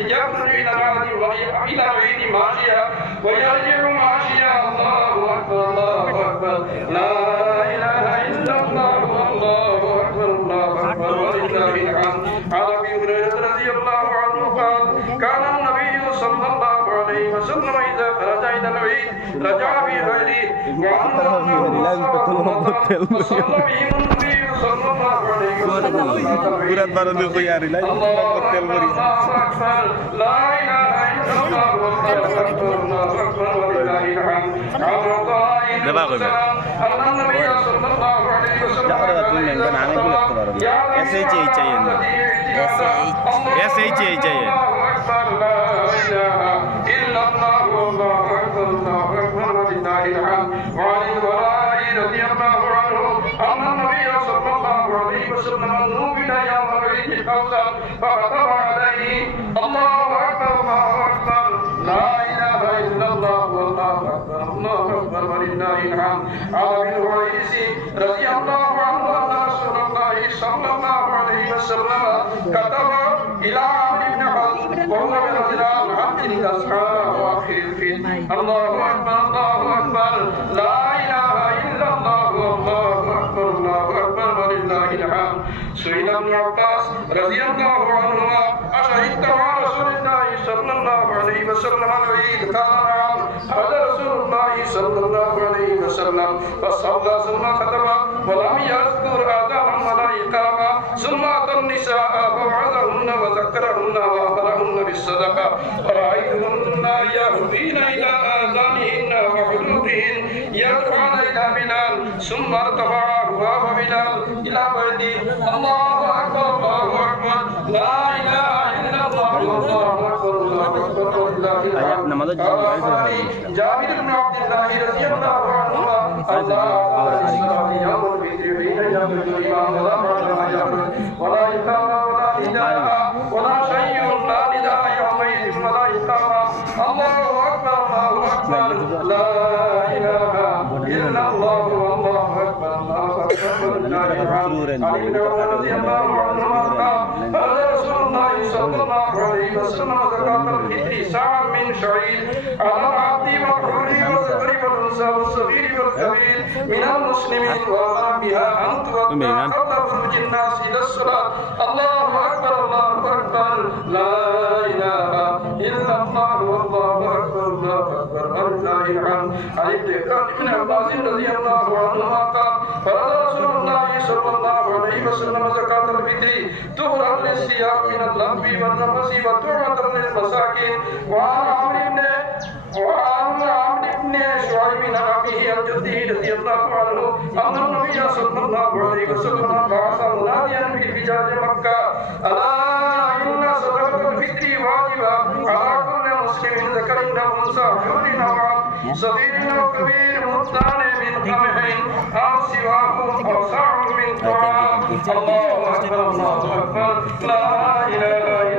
يخرج إلى العهد وإلى العيد ماشيا ويرجع ماشيا. الله أكبر الله أكبر لا إله إلا الله والله أكبر الله أكبر ولله الحمد. عن أبي هريرة رضي الله عنه قال كان النبي صلى الله عليه وسلم إذا خرج إلى العيد رجع بغيره وعن وصلى بهم النبي صلى الله عليه وسلم الله أكبر لا إله إلا الله والله أكبر الله أكبر ولله الحمد. عن عطاء أن النبي صلى الله عليه وسلم وعن البراء رضي الله عنه أن النبي صلى الله عليه وسلم نوبل يوم العيد خمسا فخطب عليه الله أكبر الله أكبر لا إله إلا الله والله أكبر الله أكبر ولله الحمد. عن أبي الويس رضي الله عنه أن رسول الله صلى الله عليه وسلم كتب إلى عمرو بن حزم وهو برجل عبد الأسحار وأخي الفيل الله أكبر الله أكبر لا إله إلا الله والله أكبر الله أكبر ولله الحمد. سئل ابن عباس رضي الله عنهما أشهدت مع رسول الله صلى الله عليه وسلم العيد؟ قال نعم. قال رسول الله صلى الله عليه وسلم فصلى ثم خطب ولم يذكر آذان ولا إقامة ثم أتى النساء فوعظهن وذكرهن وأمرهن بالصدقة فرأيتهن يهوين إلى آذانهن وحلوقهن يدعون إلى بلال ثم ارتفع هو وبلال إلى بيته الله أكبر الله أكبر لا إله إلا الله والله أكبر الله أكبر ولله الحمد. جابر بن عبد الله رضي الله عنهما الله يوم الفطر حين يخرج الإمام ولا إقامة ولا نداء ولا شيء لا نداء يومئذ ولا إقامة الله أكبر الله أكبر لا إله إلا الله والله أكبر الله أكبر ولله الحمد. عن ابن عمر رضي الله عنهما قال رسول الله صلى الله عليه وسلم زكاة الفطر ساعة من شعير على العبد والحر والذكر والأنثى والصغير والكبير من المسلمين وأمر بها أن تؤدى قبل خروج الناس إلى الصلاة الله أكبر الله أكبر لا إله إلا الله والله أكبر الله أكبر ولله الحمد. عن ابن عباس رضي الله عنهما قال فرض رسول الله صلى الله عليه وسلم زكاة الفطر طهرا للثياب من اللغو والرفث وطهرة للمساكين. وعن عمرو بن شعيب عن أبيه عن جده رضي الله عنه أن النبي صلى الله عليه وسلم بعث مناديا في حجاز مكة ألا إن صدقة الفطر واجبة على كل مسلم ذكر أو أنثى حر أو عبد صغير أو كبير مطعن من قمح أو سواه أو صاع من طعام الله أكبر الله أكبر لا إله